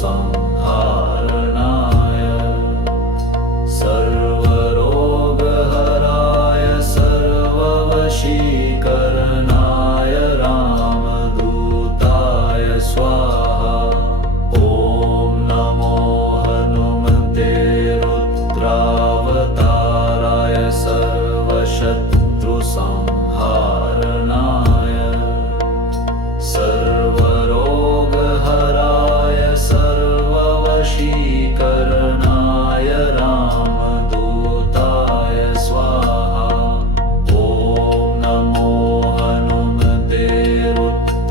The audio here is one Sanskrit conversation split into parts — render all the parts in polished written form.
संहारणाय सर्वरोगहराय सर्ववशीकरणाय रामदूताय स्वाहा। ॐ नमो हनुमते रुद्रावताराय सर्वशत्रुसंहारणाय सर्वरोगहराय सर्ववशीकरणाय रामदूताय स्वाहा। ॐ नमो हनुमते रुद्रावताराय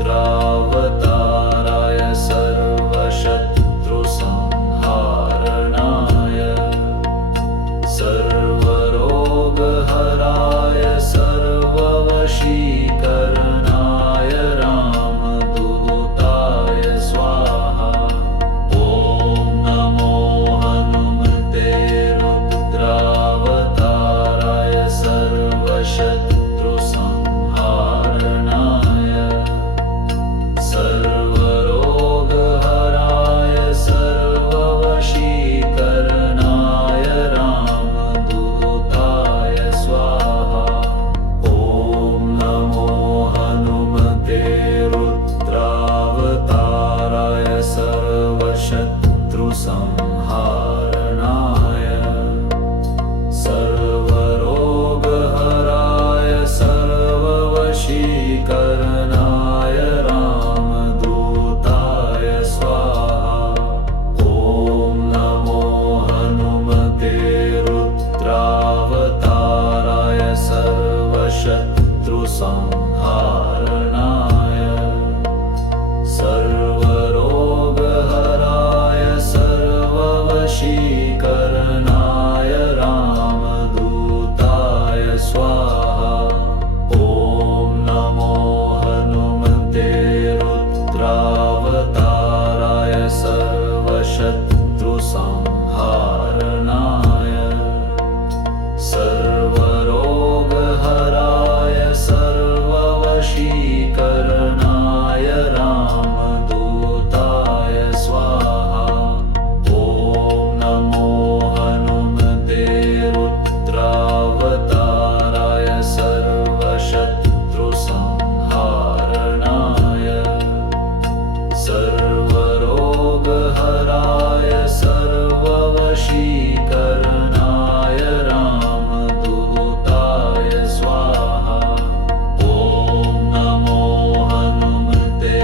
सर्वशत्रुसंहारणाय सर्वरोगहराय सर्ववशीकरणाय रामदूताय स्वाहा। ॐ नमो हनुमते रुद्रावताराय सर्वशत्रुसंहारणाय सर्वरोगहराय सर्ववशीकरणाय रामदूताय स्वाहा। ॐ नमो हनुमते रुद्रावताराय सर्वशत्रुसंहारणाय सर्वरोगहराय सर्ववशीकरणाय रामदूताय स्वाहा। ॐ नमो हनुमते रुद्रावताराय सर्वशत्रुसंहारणाय सर्वरोगहराय सर्ववशीकरणाय रामदूताय स्वाहा। ॐ नमो हनुमते रुद्रावताराय सर्वशत्रुसंहारणाय सर्वरोगहराय सर्ववशीकरणाय रामदूताय स्वाहा। ॐ नमो हनुमते रुद्रावताराय सर्वशत्रुसंहारणाय सर्वरोगहराय सर्ववशीकरणाय रामदूताय स्वाहा। ॐ नमो हनुमते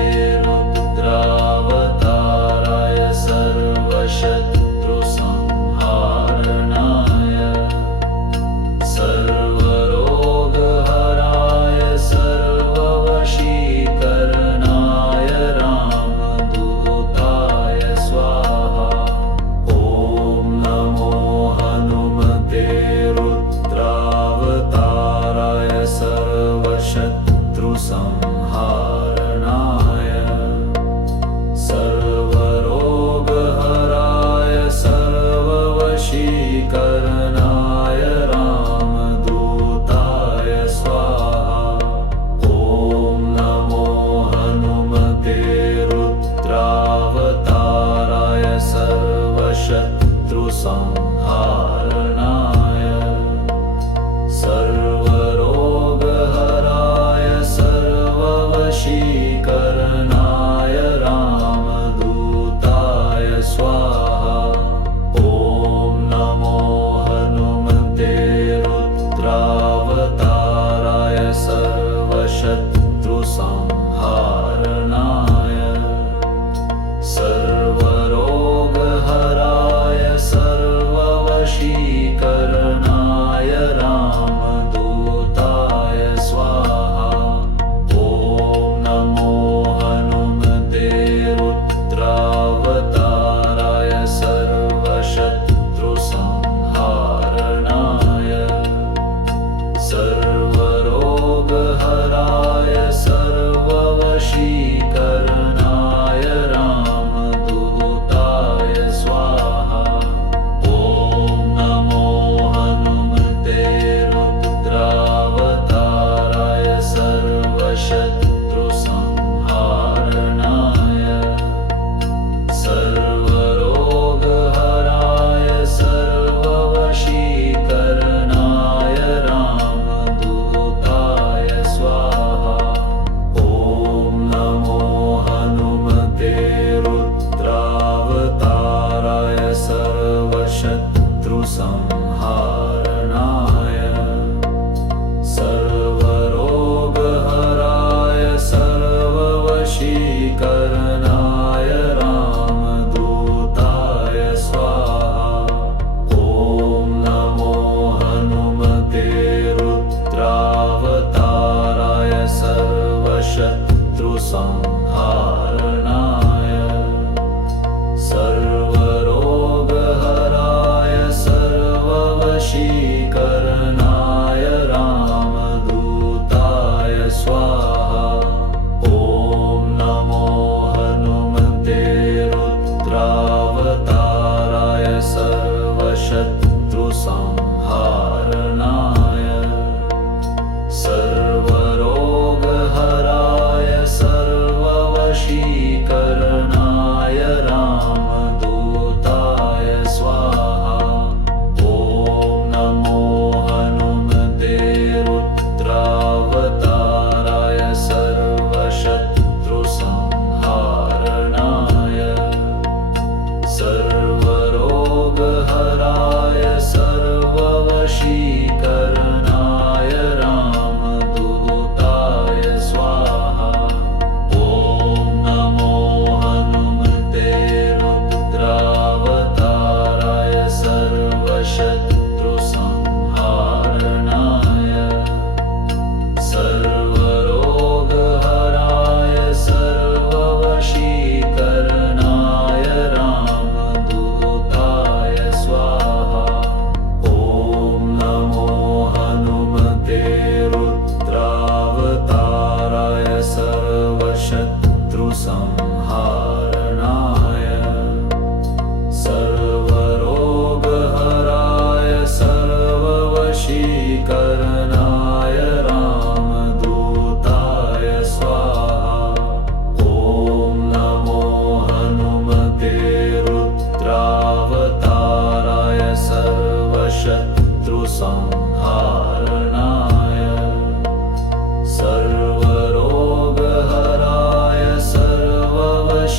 रुद्रावताराय सर्वशत्रुसंहारणाय सर्वरोगहराय सर्ववशीकरणाय रामदूताय स्वाहा। ॐ नमो हनुमते रुद्रावताराय सर्वशत्रुसंहारणाय सर्वरोगहराय सर्ववशीकरणाय रामदूताय स्वाहा। ॐ नमो हनुमते रुद्रावताराय सर्वशत्रुसंहारणाय सर्वरोगहराय सर्ववशीकरणाय रामदूताय स्वाहा। ॐ नमो हनुमते रुद्रावताराय सर्वशत्रुसंहारणाय सर्वरोगहराय सर्व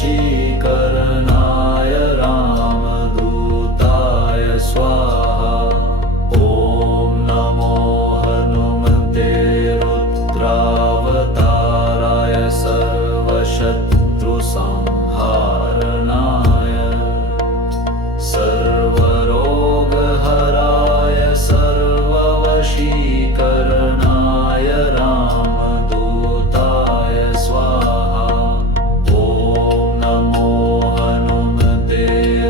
सर्ववशीकरणाय रामदूताय स्वाहा। ॐ नमो हनुमते रुद्रावताराय सर्वशत्रुसंहारणाय सर्वरोगहराय सर्ववशीकरणाय रामदूताय स्वाहा। ॐ नमो हनुमते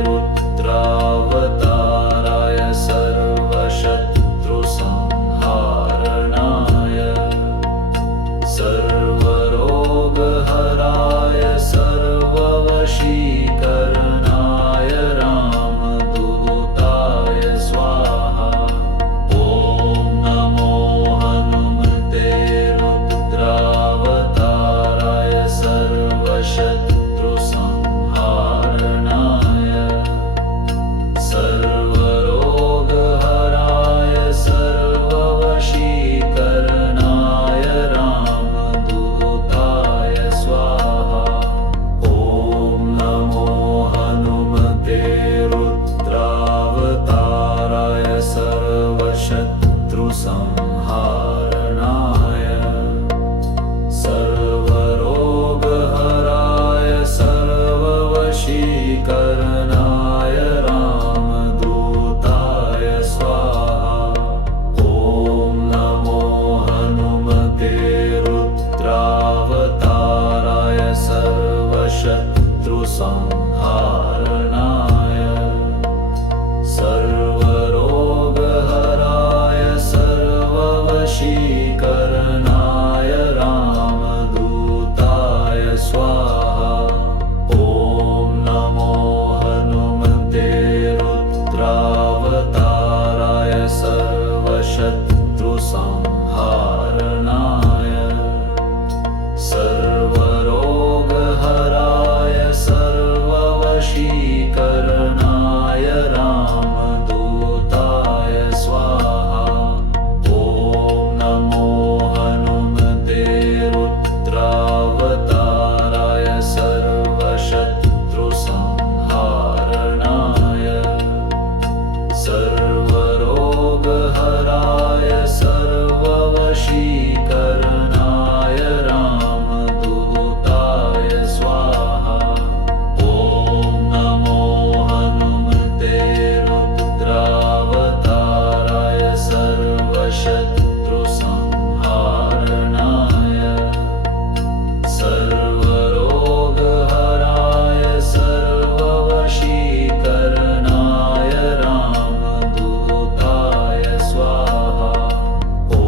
रुद्रावताराय सर्वशत्रुसंहारणाय सर्वरोगहराय सर्ववशीकरणाय रामदूताय स्वाहा। ॐ नमो हनुमते रुद्रावताराय सर्वशत्रुसंहारणाय सर्वरोगहराय सर्ववशीकरणाय रामदूताय स्वाहा। ॐ नमो हनुमते रुद्रावताराय सर्वशत्रुसंहारणाय सर्वरोगहराय सर्ववशीकरणाय रामदूताय स्वाहा। ॐ नमो हनुमते रुद्रावताराय सर्वशत्रुसंहारणाय सर्वरोगहराय सर्ववशीकरणाय रामदूताय स्वाहा। ॐ नमो हनुमते रुद्रावताराय सर्वशत्रुसंहारणाय सर्वरोगहराय सर्ववशीकरणाय रामदूताय स्वाहा। ॐ नमो हनुमते रुद्रावताराय सर्वशत्रुसंहारणाय सर्वरोगहराय सर्ववशीकरणाय रामदूताय स्वाहा। ॐ नमो हनुमते रुद्रावताराय सर्वशत्रुसंहारणाय सर्वरोगहराय सर्ववशीकरणाय रामदूताय स्वाहा। ॐ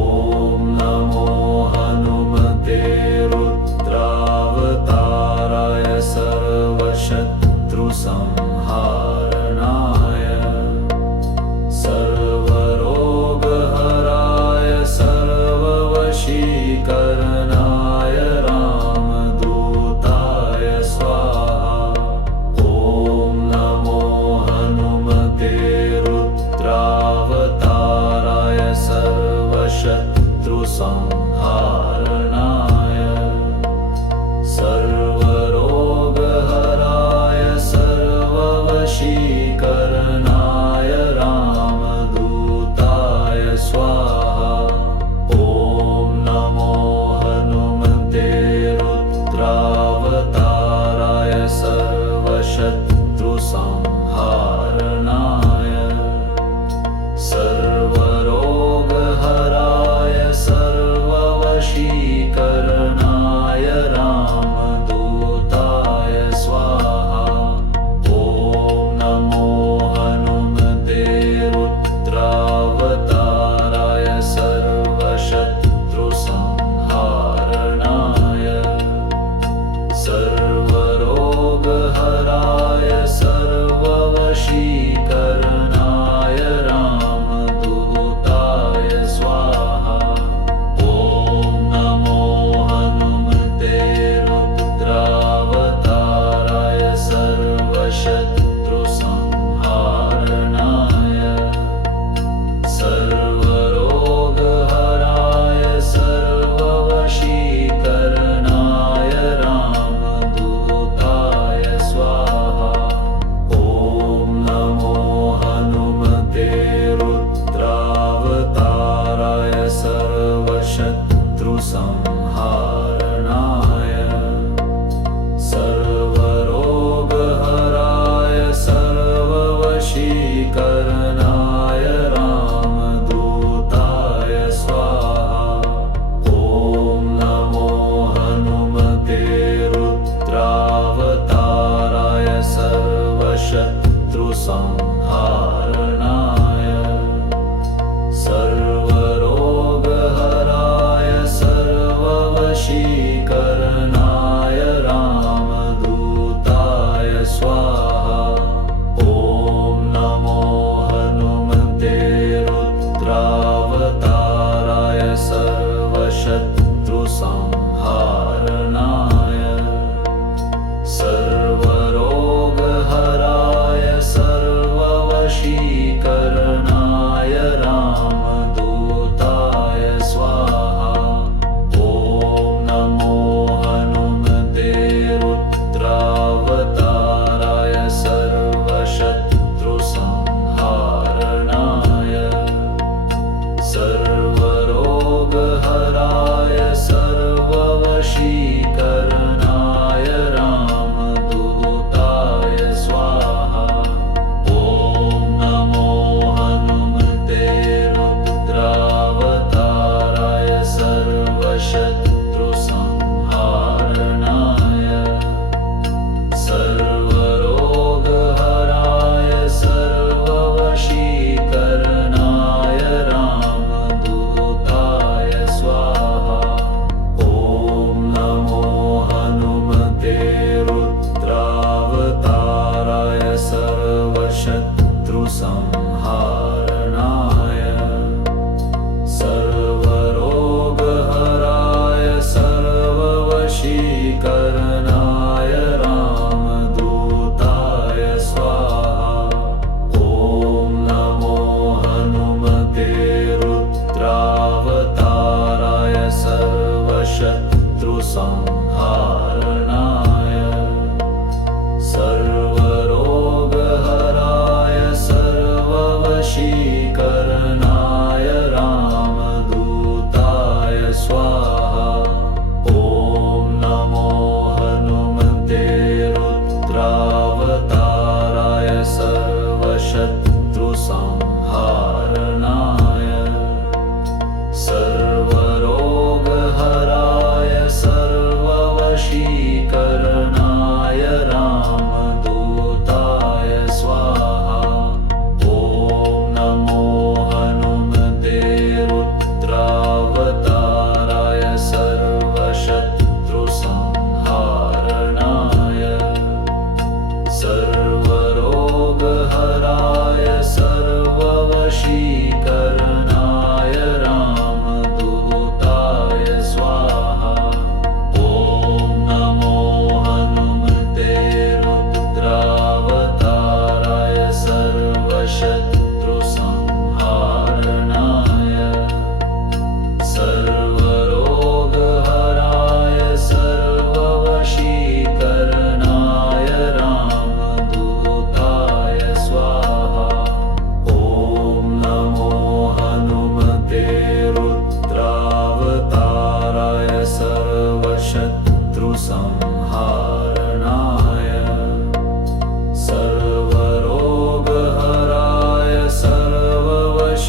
नमो हनुमते रुद्रावताराय सर्वशत्रुसंहारणाय सर्वरोगहराय सर्ववशीकरणाय रामदूताय स्वाहा। ॐ नमो हनुमते रुद्रावताराय सर्वशत्रुसंहारणाय सर्वरोगहराय सर्ववशीकरणाय सर्वरोगहराय सर्ववशीकरणाय रामदूताय स्वाहा। ॐ नमो हनुमते रुद्रावताराय सर्वशत्रुसंहारणाय सर्वरोगहराय सर्ववशीकरणाय रामदूताय स्वाहा। ॐ नमो हनुमते रुद्रावताराय सर्वशत्रुसंहारणाय सर्वरोगहराय सर्ववशीकरणाय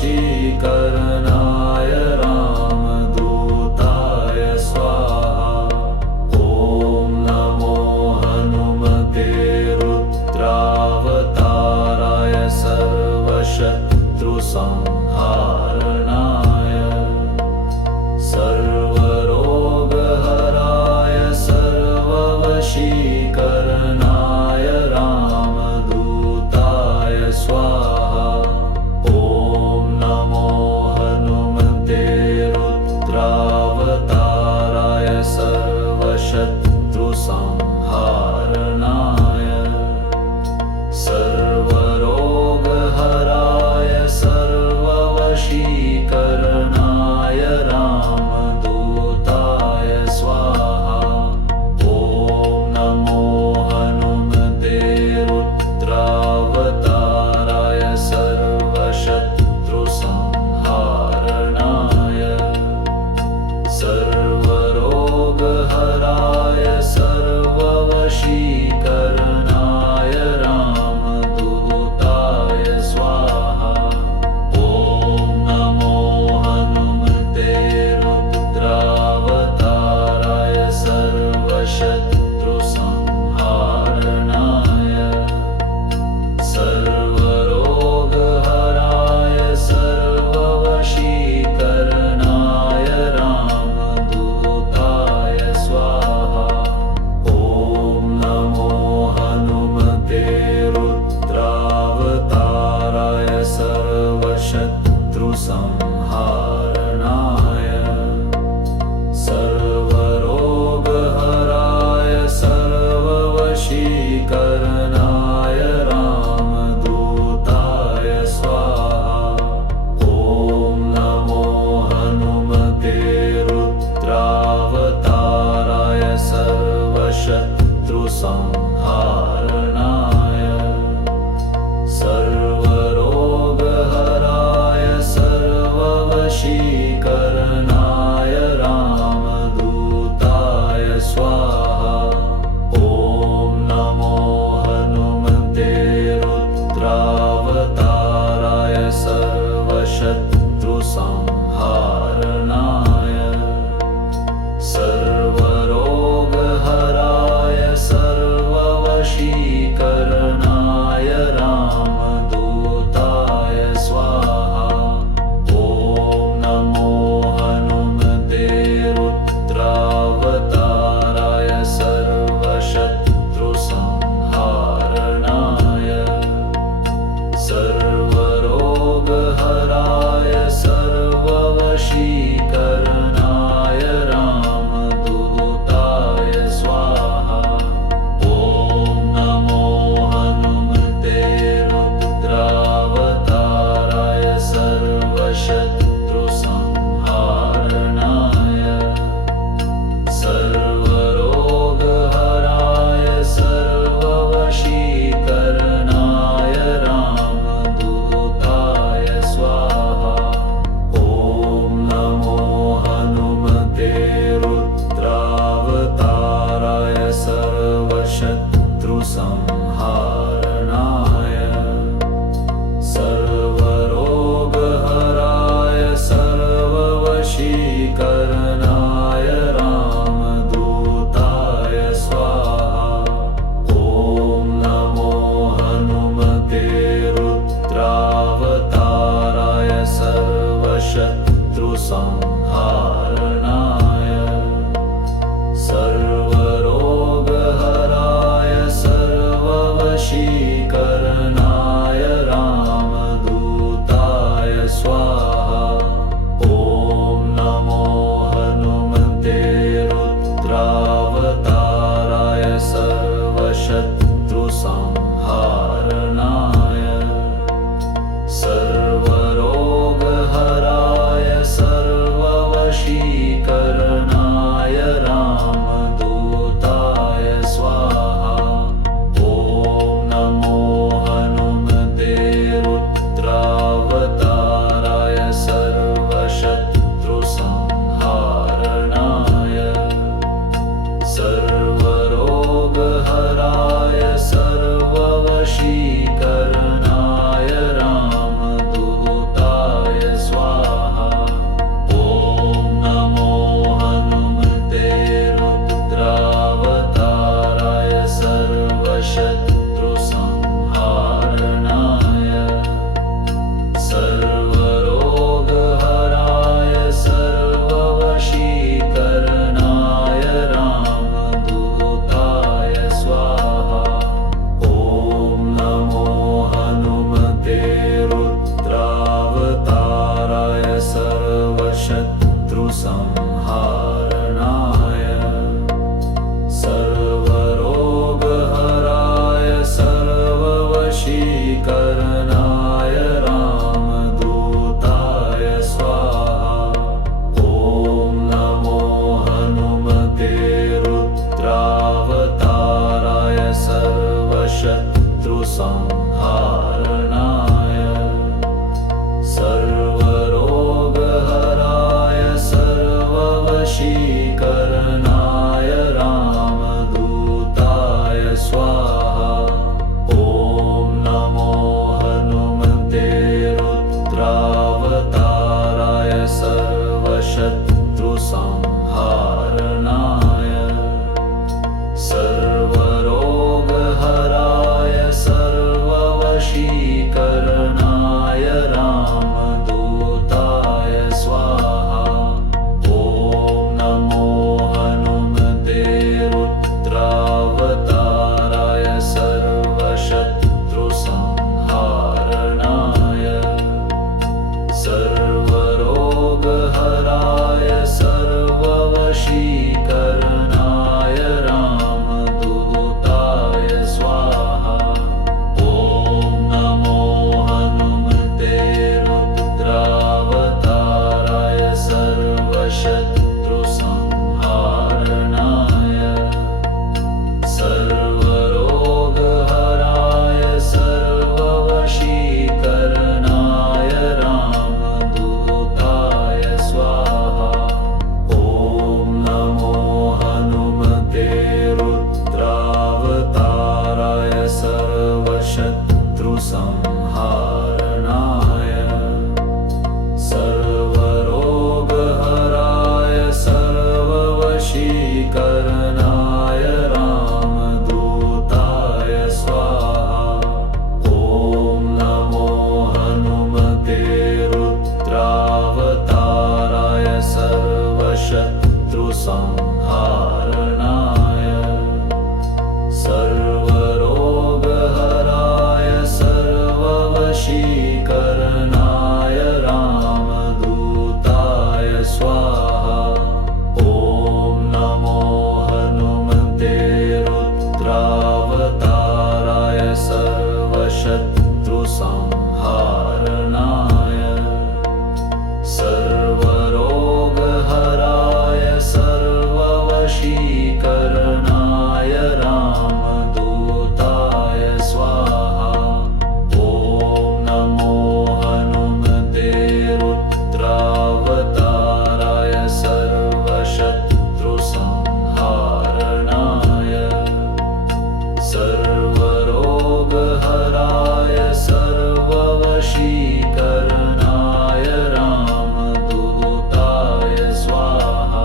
रामदूताय स्वाहा। ॐ नमो हनुमते रुद्रावताराय सर्वशत्रुसंहारणाय सर्वरोगहराय सर्ववशीकरणाय रामदूताय स्वाहा। ॐ नमो हनुमते रुद्रावताराय सर्वशत्रुसंहारणाय संहारणाय सर्वरोगहराय सर्ववशीकरणाय रामदूताय स्वाहा ॐ नमो हनुमते रुद्रावताराय सर्वशत्रुसंहारणाय सर्वरोगहराय सर्ववशीकरणाय रामदूताय स्वाहा ॐ नमो हनुमते रुद्रावताराय सर्वशत्रुसंहारणाय सर्वरोगहराय सर्ववशीकरणाय रामदूताय स्वाहा ॐ नमो हनुमते रुद्रावताराय सर्वशत्रुसंहारणाय सर्वरोगहराय सर्ववशीकरणाय रामदूताय स्वाहा ॐ नमो हनुमते रुद्रावताराय सर्वशत्रुसंहारणाय सर्वरोगहराय सर्ववशीकरणाय रामदूताय स्वाहा ॐ नमो हनुमते रुद्रावताराय सर्वशत्रुसंहारणाय सर्वरोगहराय सर्ववशीकरणाय रामदूताय स्वाहा ॐ नमो हनुमते रुद्रावताराय सर्वशत्रुसंहारणाय सर्वरोगहराय सर्ववशीकरणाय रामदूताय स्वाहा ॐ नमो हनुमते रुद्रावताराय सर्वशत्रुसंहारणाय सर्वरोगहराय सर्ववशीकरणाय रामदूताय स्वाहा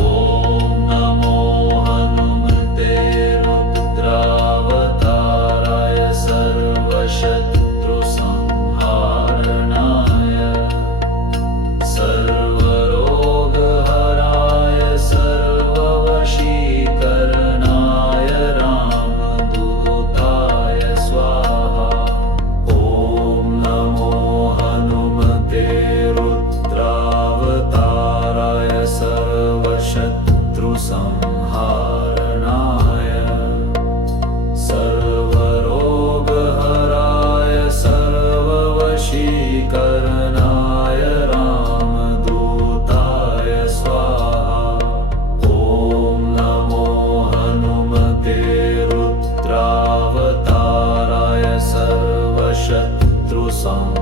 ॐ नमो हनुमते रुद्रावताराय सर्वशत्रुसंहारणाय सर्वरोगहराय सर्ववशीकरणाय रामदूताय स्वाहा ॐ नमो हनुमते रुद्रावताराय सर्वशत्रुसंहारणाय सर्वरोगहराय सर्ववशीकरणाय रामदूताय स्वाहा ॐ नमो हनुमते रुद्रावताराय सर्वशत्रुसंहारणाय